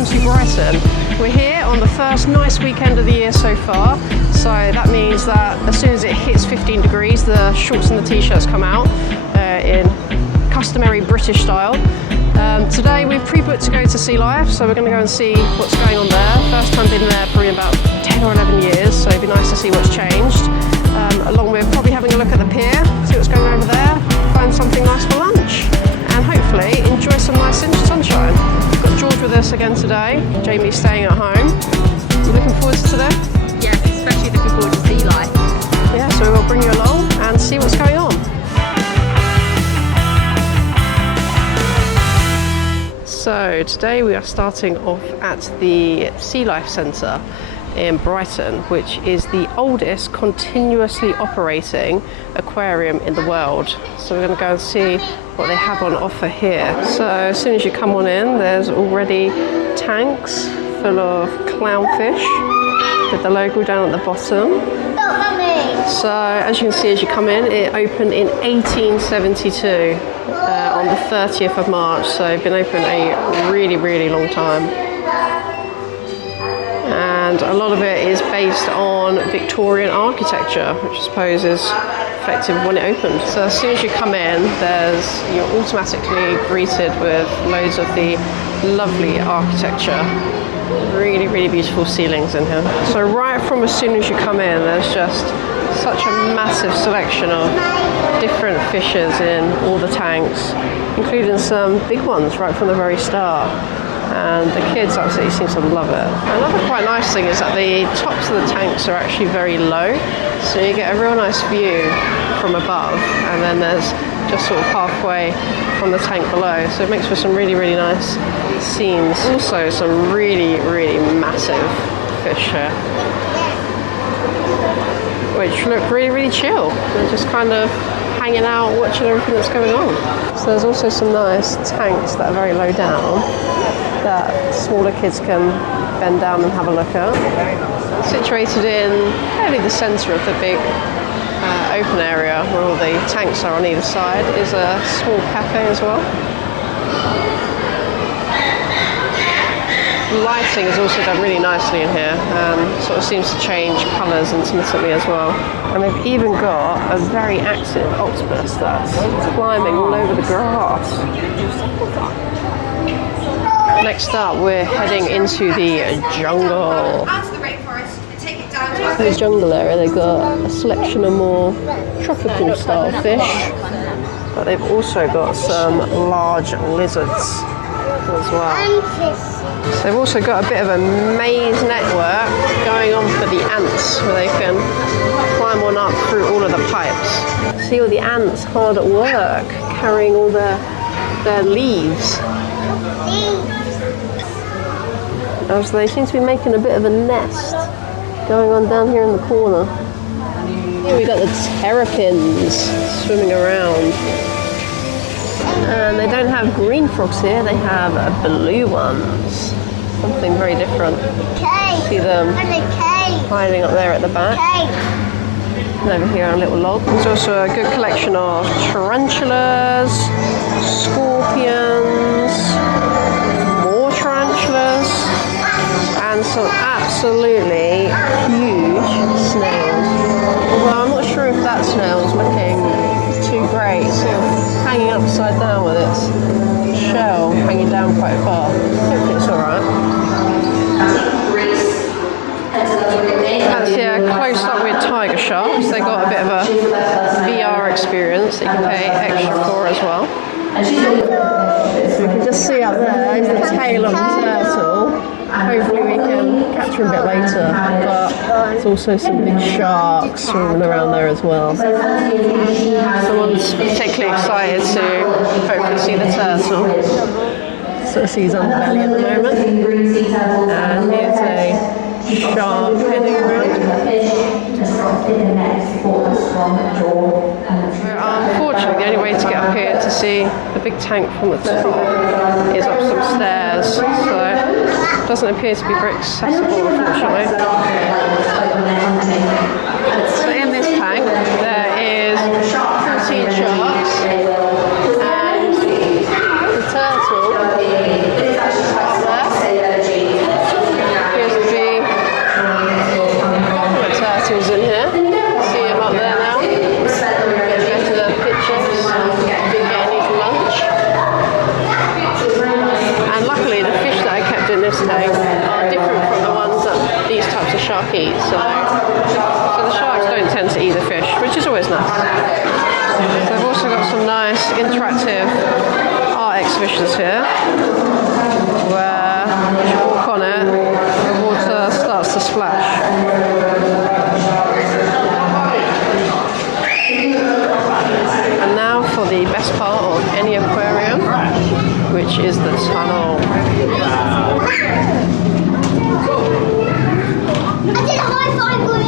welcome to Brighton. We're here on the first nice weekend of the year so far, so that means that as soon as it hits 15 degrees, the shorts and the t-shirts come out in customary British style. Today we've pre-booked to go to SEA Life, so we're going to go and see what's going on there. First time been there probably about 10 or 11 years, so it'd be nice to see what's changed. Along with probably having a look at the pier, see what's going on over there, find something nice for lunch, and hopefully enjoy some nice sunshine. We've got George with us again today. Jamie's staying at home. You looking forward to today? Yes, especially looking forward to SEA Life. Yeah, so we will bring you along and see what's going on. So today we are starting off at the SEA Life Centre in Brighton, which is the oldest continuously operating aquarium in the world. So we're going to go and see what they have on offer here. So as soon as you come on in, there's already tanks full of clownfish with the logo down at the bottom. So as you can see as you come in, it opened in 1872 on the 30th of March, so been open a really long time. And a lot of it is based on Victorian architecture, which I suppose is reflective of when it opened. So as soon as you come in, you're automatically greeted with loads of the lovely architecture. Really beautiful ceilings in here. So right from as soon as you come in, there's just such a massive selection of different fishes in all the tanks, including some big ones right from the very start. And the kids absolutely seem to love it. Another quite nice thing is that the tops of the tanks are actually very low, so you get a real nice view from above, and then there's just sort of halfway from the tank below, so it makes for some really nice scenes. Also some really massive fish here, which look really chill. They're just kind of hanging out, watching everything that's going on. So there's also some nice tanks that are very low down that smaller kids can bend down and have a look at. Situated in fairly the centre of the big open area where all the tanks are on either side is a small cafe as well. Lighting is also done really nicely in here, and sort of seems to change colours intermittently as well. And they've even got a very active octopus that's climbing all over the grass. Next up, we're heading into the jungle. In the jungle area, they've got a selection of more tropical style fish, but they've also got some large lizards as well. So they've also got a bit of a maze network going on for the ants, where they can climb on up through all of the pipes. See all the ants hard at work, carrying all their leaves. So they seem to be making a bit of a nest going on down here in the corner. Here we got the terrapins swimming around. And they don't have green frogs here, they have blue ones. Something very different. See them hiding up there at the back. And over here on a little log. There's also a good collection of tarantulas, scorpions, more tarantulas, and some absolutely huge snails. Although I'm not sure if that snail's looking too great, sort of hanging upside down with its shell hanging down quite far. Hopefully it's alright. That's close up with tiger sharks. They got a bit of a VR experience that you can pay extra for as well. So we can just see up there is the tail of the turtle. Hopefully we can catch her a bit later, but there's also some big sharks swimming around there as well. Someone's particularly excited to hopefully see the turtle. Sort of sees underbelly at the moment. And here's a shark heading around. Unfortunately, the only way to get up here to see the big tank from the top is up some stairs, so it doesn't appear to be very accessible, unfortunately. So in this tank there is 14 sharks, and the turtle up there tank, different from the ones that these types of shark eat. So the sharks don't tend to eat the fish, which is always nice. They've also got some nice interactive art exhibitions here, where as you walk on it, the water starts to splash. And now for the best part of any aquarium, which is the tunnel. I did a high five with it.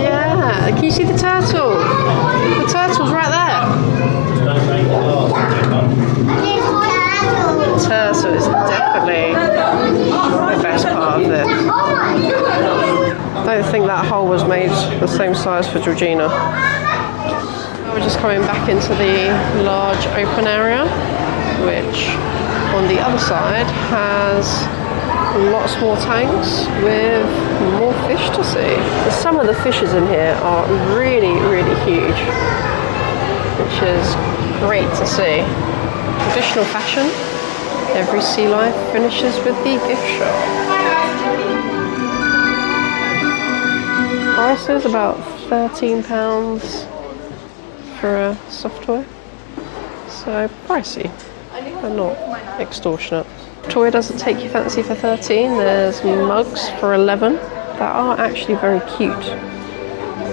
Yeah, can you see the turtle? The turtle's right there. The turtle is definitely the best part of this. I don't think that hole was made the same size for Georgina. We're just coming back into the large open area, which on the other side has lots more tanks with more fish to see. Some of the fishes in here are really, really huge, which is great to see. Traditional fashion, every sea life finishes with the gift shop. Price is about £13 for a soft toy, so pricey, but not extortionate. Toy doesn't take your fancy for 13. There's mugs for 11 that are actually very cute.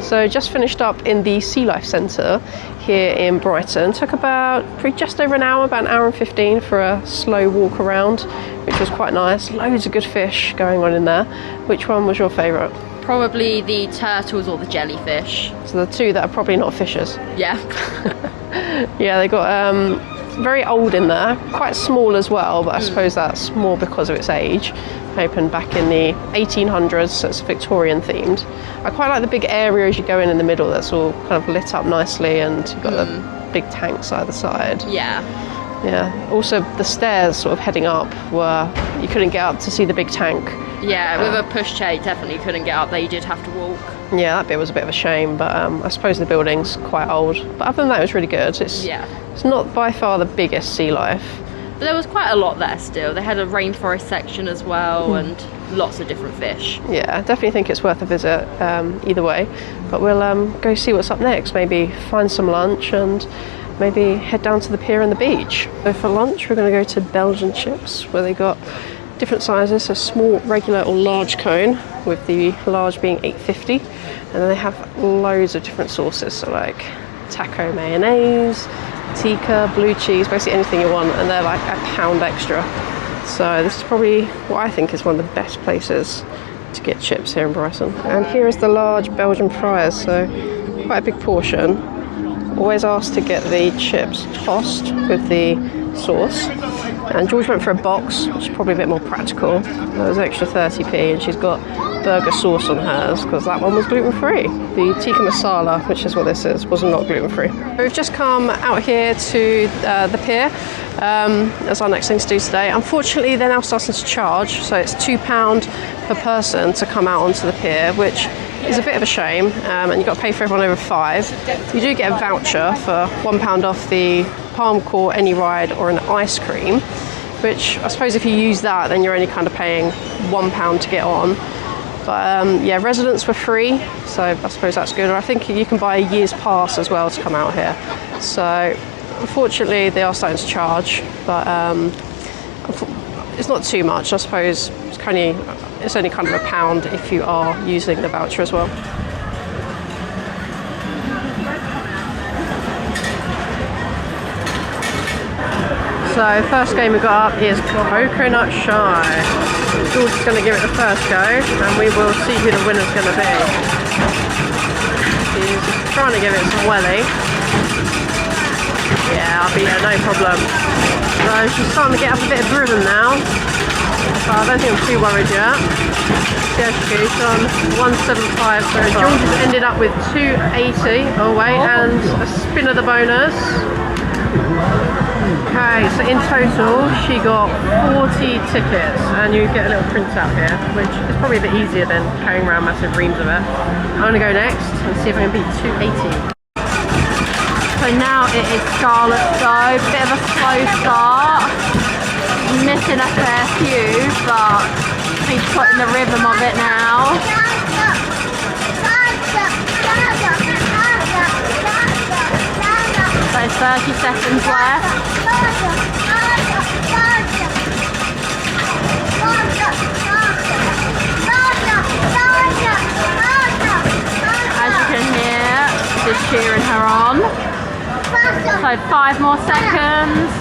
So just finished up in the Sea Life Centre here in Brighton. Took about just over an hour, about an hour and 15 for a slow walk around, which was quite nice. Loads of good fish going on in there. Which one was your favourite? Probably the turtles or the jellyfish. So the two that are probably not fishers. Yeah. Yeah, they got very old in there, quite small as well, but I suppose that's more because of its age. Opened back in the 1800s, so it's Victorian themed. I quite like the big area as you go in the middle that's all kind of lit up nicely, and you've got the big tanks either side. Yeah. Yeah. Also the stairs sort of heading up were, you couldn't get up to see the big tank. Yeah, with a pushchair, you definitely couldn't get up there. You did have to walk. Yeah, that bit was a bit of a shame, but I suppose the building's quite old. But other than that, it was really good. It's not by far the biggest Sea Life. But there was quite a lot there still. They had a rainforest section as well, and lots of different fish. Yeah, I definitely think it's worth a visit either way. But we'll go see what's up next. Maybe find some lunch and maybe head down to the pier and the beach. So for lunch, we're going to go to Belgian Chips, where they got different sizes, so small, regular or large cone, with the large being $8.50, and then they have loads of different sauces, so like taco mayonnaise, tikka, blue cheese, basically anything you want, and they're like £1 extra. So this is probably what I think is one of the best places to get chips here in Brighton. And here is the large Belgian fries, so quite a big portion. Always asked to get the chips tossed with the sauce. And George went for a box, which is probably a bit more practical. That was extra 30p, and she's got burger sauce on hers because that one was gluten-free. The tikka masala, which is what this is, was not gluten-free. We've just come out here to the pier as our next thing to do today. Unfortunately, they're now starting to charge, so it's £2 per person to come out onto the pier, which is a bit of a shame, and you've got to pay for everyone over 5. You do get a voucher for £1 off the Palm Court, any ride, or an ice cream, which I suppose if you use that, then you're only kind of paying £1 to get on. But yeah, residents were free, so I suppose that's good. Or I think you can buy a year's pass as well to come out here. So unfortunately, they are starting to charge, but it's not too much. I suppose it's only kind of £1 if you are using the voucher as well. So first game we got up is Coconut Shy. George is going to give it the first go, and we will see who the winner's going to be. She's trying to give it some welly. Yeah, I'll beat her, no problem. So she's starting to get up a bit of rhythm now. So I don't think I'm too worried yet. Yeah, she's on 175. So George has ended up with 280 away and a spin of the bonus. Okay, so in total she got 40 tickets, and you get a little printout here, which is probably a bit easier than carrying around massive reams of it. I'm going to go next and see if I can beat 280. So now it is Scarlett's go. Bit of a slow start. Missing a fair few, but he's putting the rhythm of it now. So 30 seconds left. As you can hear, just cheering her on. So 5 more seconds,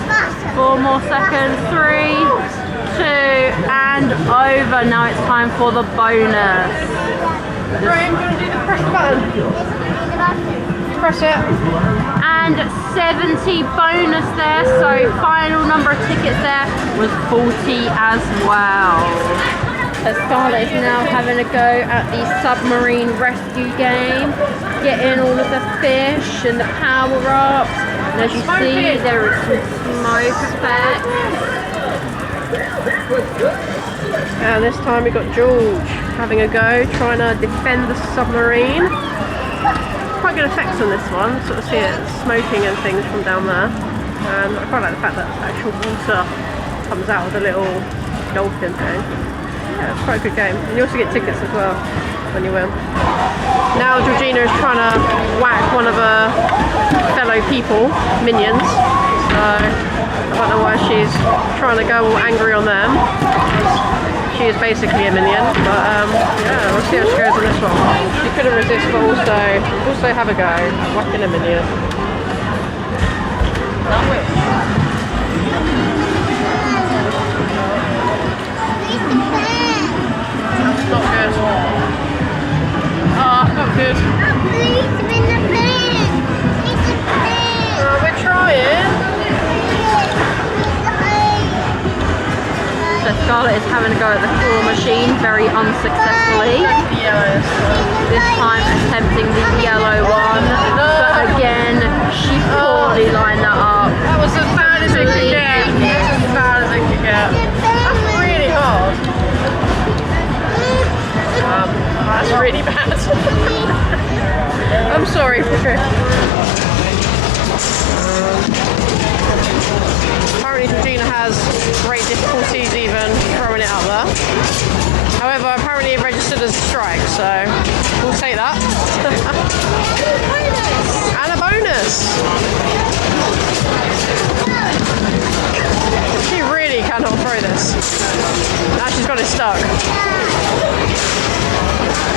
4 more seconds, 3, 2, and over. Now it's time for the bonus. Graham, do you want to do the press button? Press it. And 70 bonus there, so final number of tickets there was 40 as well. So Scarlett is now having a go at the submarine rescue game, getting all of the fish and the power-ups. And as you see, there is some smoke effect. And this time we got George having a go, trying to defend the submarine. Quite good effects on this one, sort of see it smoking and things from down there. And I quite like the fact that actual water comes out of the little dolphin thing. Yeah, it's quite a good game. And you also get tickets as well when you win. Now Georgina is trying to whack one of her fellow people, minions. So I don't know why she's trying to go all angry on them. She is basically a minion, but yeah, we'll see how she goes on this one. She couldn't resist, but also have a go at whacking a minion. That's not good. Ah, not good. We're trying. So Scarlett is having a go at the claw machine very unsuccessfully. This time attempting the yellow one, but again she poorly lined that up. That was as bad as it could get. As bad as it could get. That's really hard. That's really bad. I'm sorry for it. Apparently Georgina has great difficulties even throwing it up there. However, apparently it registered as a strike, so we'll take that. And a bonus! She really cannot throw this. Now she's got it stuck.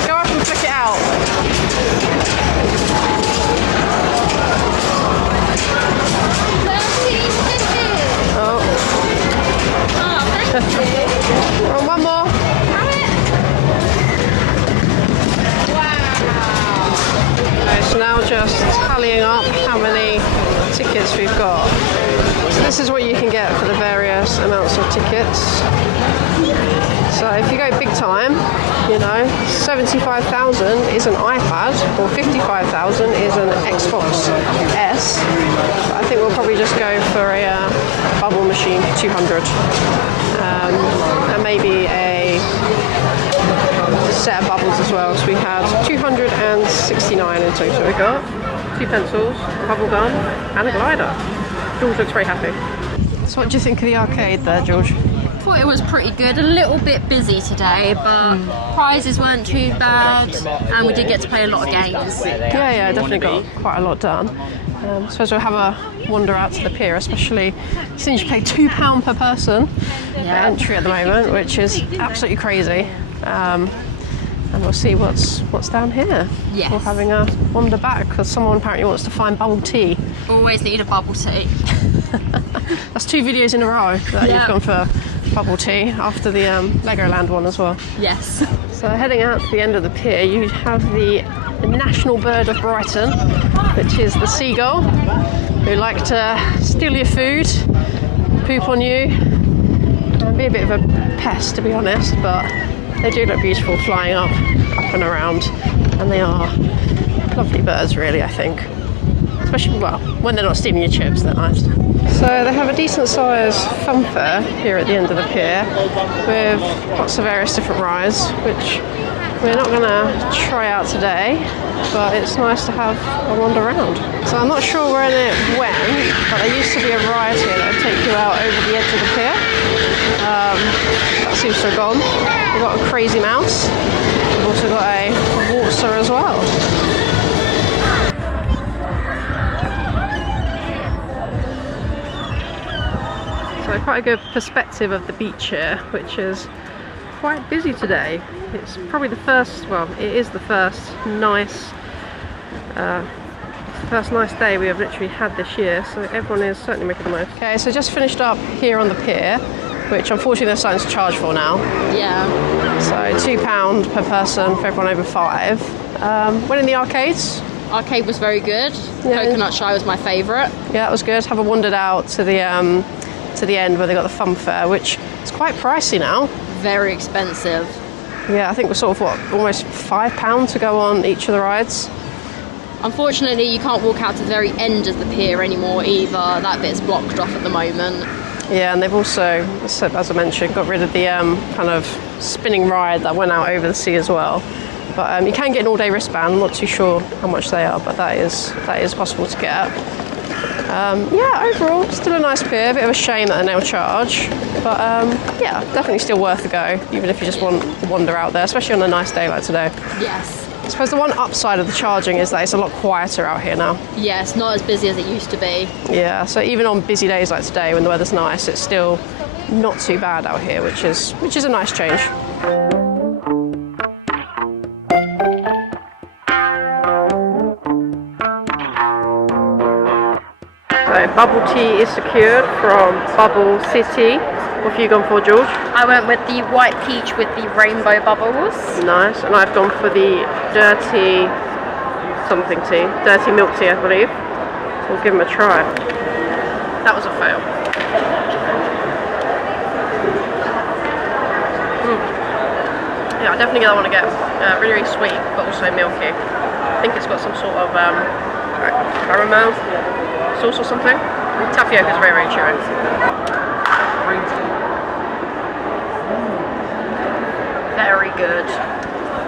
Go up and flick it out. Oh, one more. Okay, so now just tallying up how many tickets we've got. So this is what you can get for the various amounts of tickets. So if you go big time, you know, 75,000 is an iPad, or 55,000 is an Xbox S. But I think we'll probably just go for a bubble machine for 200. And maybe a set of bubbles as well. So we had 269 in total. We got 2 pencils, a bubble gun, and a glider. George looks very happy. So what do you think of the arcade there, George? I thought it was pretty good. A little bit busy today, but prizes weren't too bad, and we did get to play a lot of games. Yeah, definitely got quite a lot done. I suppose we'll have a wander out to the pier, especially since you pay £2 per person for entry at the moment, which is absolutely crazy. And we'll see what's down here. Yes. We're having a wander back because someone apparently wants to find bubble tea. Always need a bubble tea. That's 2 videos in a row that you've gone for bubble tea after the Legoland one as well. Yes. So heading out to the end of the pier, you have the national bird of Brighton, which is the seagull, who like to steal your food, poop on you, and be a bit of a pest, to be honest, but they do look beautiful flying up and around, and they are lovely birds, really, I think. Especially, well, when they're not stealing your chips, they're nice. So they have a decent sized fun fair here at the end of the pier with lots of various different rides, which we're not gonna try out today, but it's nice to have a wander around. So I'm not sure where it went, but there used to be a ride here that would take you out over the edge of the pier. That seems to have gone. We've got a crazy mouse. We've also got a waltzer as well. So quite a good perspective of the beach here, which is quite busy today. It's probably the first, well, it is the first nice day we have literally had this year, so everyone is certainly making the most. Okay, so just finished up here on the pier, which unfortunately they're starting to charge for now. Yeah. So £2 per person for everyone over 5. Went in the arcades. Arcade was very good. Yeah. Coconut Shy was my favourite. Yeah, that was good. Haven't wandered out to the end where they got the fun fair, which is quite pricey now. Very expensive. Yeah, I think we're sort of almost £5 to go on each of the rides. Unfortunately, you can't walk out to the very end of the pier anymore either. That bit's blocked off at the moment. Yeah, and they've also, as I mentioned, got rid of the kind of spinning ride that went out over the sea as well. But you can get an all-day wristband. I'm not too sure how much they are, but that is possible to get. Yeah, overall, still a nice pier. A bit of a shame that they now charge, but yeah, definitely still worth a go, even if you just want to wander out there, especially on a nice day like today. Yes. I suppose the one upside of the charging is that it's a lot quieter out here now. Yes, not as busy as it used to be. Yeah, so even on busy days like today when the weather's nice, it's still not too bad out here, which is a nice change. So bubble tea is secured from Bubble City. What have you gone for, George? I went with the white peach with the rainbow bubbles. Nice, and I've gone for the dirty something tea, dirty milk tea, I believe. We'll give them a try. That was a fail. Yeah, I definitely get that one again. Really, really sweet, but also milky. I think it's got some sort of caramel sauce or something. Tapioca is very, very chewy. Very good.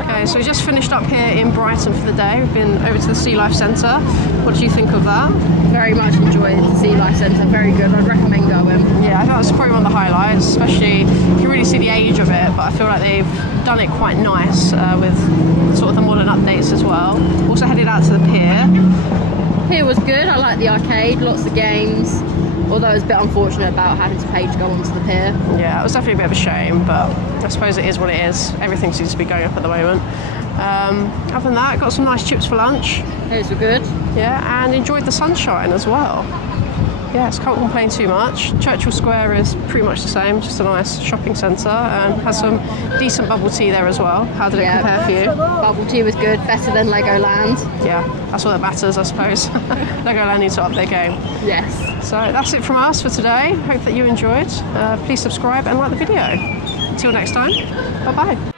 Okay, so we just finished up here in Brighton for the day. We've been over to the Sea Life Centre. What did you think of that? Very much enjoyed the Sea Life Centre. Very good. I'd recommend going. Yeah, I thought it was probably one of the highlights, especially you can really see the age of it, but I feel like they've done it quite nice with sort of the modern updates as well. Also headed out to the pier. Pier was good. I liked the arcade, lots of games. Although it's a bit unfortunate about having to pay to go onto the pier. Yeah, it was definitely a bit of a shame, but I suppose it is what it is. Everything seems to be going up at the moment. Other than that, got some nice chips for lunch. Those were good. Yeah, and enjoyed the sunshine as well. Yes, can't complain too much. Churchill Square is pretty much the same, just a nice shopping centre, and has some decent bubble tea there as well. How did it compare for you? Bubble tea was good, better than Legoland. Yeah, that's what it matters, I suppose. Legoland needs to up their game. Yes. So that's it from us for today. Hope that you enjoyed. Please subscribe and like the video. Until next time, bye-bye.